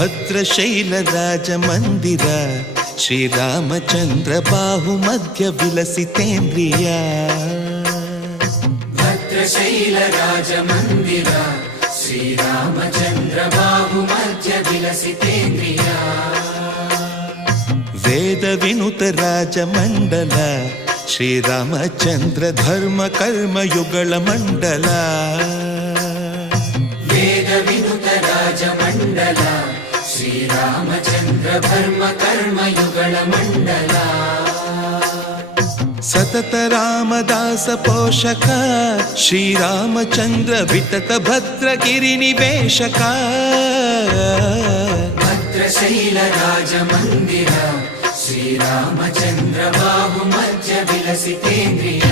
ಭದ್ರಶೈಲ ರಾಜ ಮಂದಿರ ಶ್ರೀರಾಮಚಂದ್ರ ಬಾಹು ಮಧ್ಯ ವಿಲಸಿತೇಂದ್ರಿಯ ಭದ್ರಶೈಲ ರಾಜ ಮಂದಿರ ಶ್ರೀರಾಮಚಂದ್ರ ಬಾಹು ಮಧ್ಯ ವಿಲಸಿತೇಂದ್ರಿಯ ವೇದ ವಿನುತ ರಾಜ ಮಂಡಲ ಶ್ರೀರಾಮಚಂದ್ರ ಧರ್ಮ ಕರ್ಮ ಯುಗಳ ಮಂಡಲ ವೇದ ವಿನುತ ರಾಜ ಮಂಡಲ ಶ್ರೀರಾಮಚಂದ್ರ ಧರ್ಮ ಕರ್ಮ ಯುಗಳ ಮಂಡಲ ಸತತ ರಾಮದಾಸ ಪೋಷಕ ಶ್ರೀರಾಮಚಂದ್ರ ವಿತತ ಭದ್ರಗಿರಿ ನಿವೇಶಕ ಭದ್ರಶೈಲ ರಾಜ ಮಂದಿರ ಶ್ರೀರಾಮಚಂದ್ರ ಬಾಹು ಮಧ್ಯ ವಿಲಸಿತೇಂದ್ರಿಯ